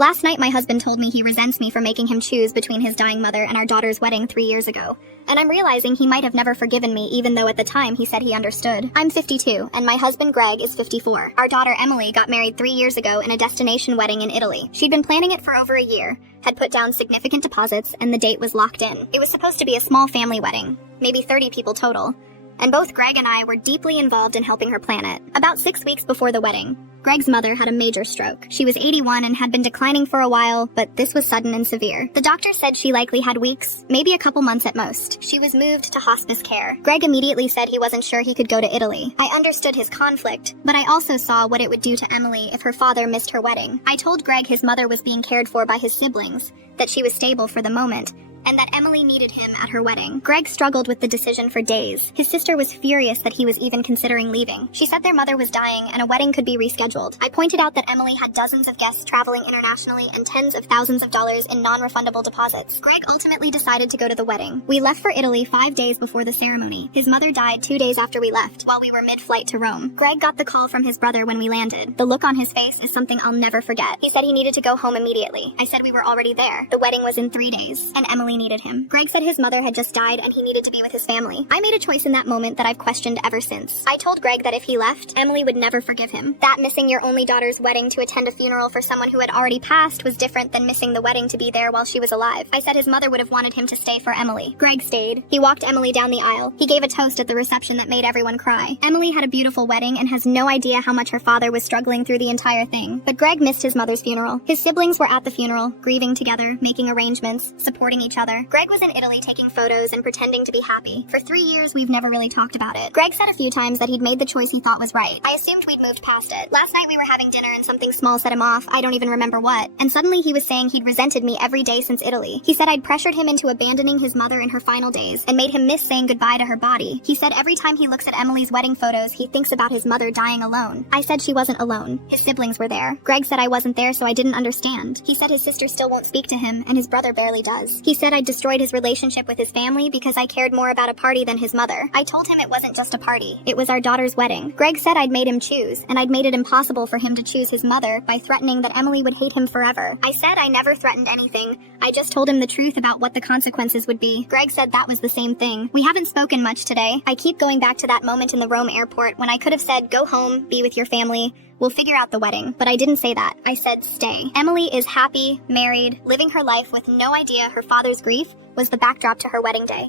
Last night my husband told me he resents me for making him choose between his dying mother and our daughter's wedding 3 years ago. And I'm realizing he might have never forgiven me even though at the time he said he understood. I'm 52, and my husband Greg is 54. Our daughter Emily got married 3 years ago in a destination wedding in Italy. She'd been planning it for over a year, had put down significant deposits, and the date was locked in. It was supposed to be a small family wedding, maybe 30 people total. And both Greg and I were deeply involved in helping her plan it. About 6 weeks before the wedding, Greg's mother had a major stroke. She was 81 and had been declining for a while, but this was sudden and severe. The doctor said she likely had weeks, maybe a couple months at most. She was moved to hospice care. Greg immediately said he wasn't sure he could go to Italy. I understood his conflict, but I also saw what it would do to Emily if her father missed her wedding. I told Greg his mother was being cared for by his siblings, that she was stable for the moment, and that Emily needed him at her wedding. Greg struggled with the decision for days. His sister was furious that he was even considering leaving. She said their mother was dying and a wedding could be rescheduled. I pointed out that Emily had dozens of guests traveling internationally and tens of thousands of dollars in non-refundable deposits. Greg ultimately decided to go to the wedding. We left for Italy 5 days before the ceremony. His mother died 2 days after we left, while we were mid-flight to Rome. Greg got the call from his brother when we landed. The look on his face is something I'll never forget. He said he needed to go home immediately. I said we were already there. The wedding was in 3 days, and Emily needed him. Greg said his mother had just died and he needed to be with his family. I made a choice in that moment that I've questioned ever since. I told Greg that if he left, Emily would never forgive him. That missing your only daughter's wedding to attend a funeral for someone who had already passed was different than missing the wedding to be there while she was alive. I said his mother would have wanted him to stay for Emily. Greg stayed. He walked Emily down the aisle. He gave a toast at the reception that made everyone cry. Emily had a beautiful wedding and has no idea how much her father was struggling through the entire thing. But Greg missed his mother's funeral. His siblings were at the funeral, grieving together, making arrangements, supporting each other. Greg was in Italy taking photos and pretending to be happy. For 3 years, we've never really talked about it. Greg said a few times that he'd made the choice he thought was right. I assumed we'd moved past it. Last night we were having dinner and something small set him off, I don't even remember what, and suddenly he was saying he'd resented me every day since Italy. He said I'd pressured him into abandoning his mother in her final days and made him miss saying goodbye to her body. He said every time he looks at Emily's wedding photos, he thinks about his mother dying alone. I said she wasn't alone. His siblings were there. Greg said I wasn't there, so I didn't understand. He said his sister still won't speak to him, and his brother barely does. He said I'd destroyed his relationship with his family because I cared more about a party than his mother. I told him it wasn't just a party. It was our daughter's wedding. Greg said I'd made him choose, and I'd made it impossible for him to choose his mother by threatening that Emily would hate him forever. I said I never threatened anything. I just told him the truth about what the consequences would be. Greg said that was the same thing. We haven't spoken much today. I keep going back to that moment in the Rome airport when I could have said, go home, be with your family. We'll figure out the wedding. But I didn't say that. I said stay. Emily is happy, married, living her life with no idea her father's grief was the backdrop to her wedding day.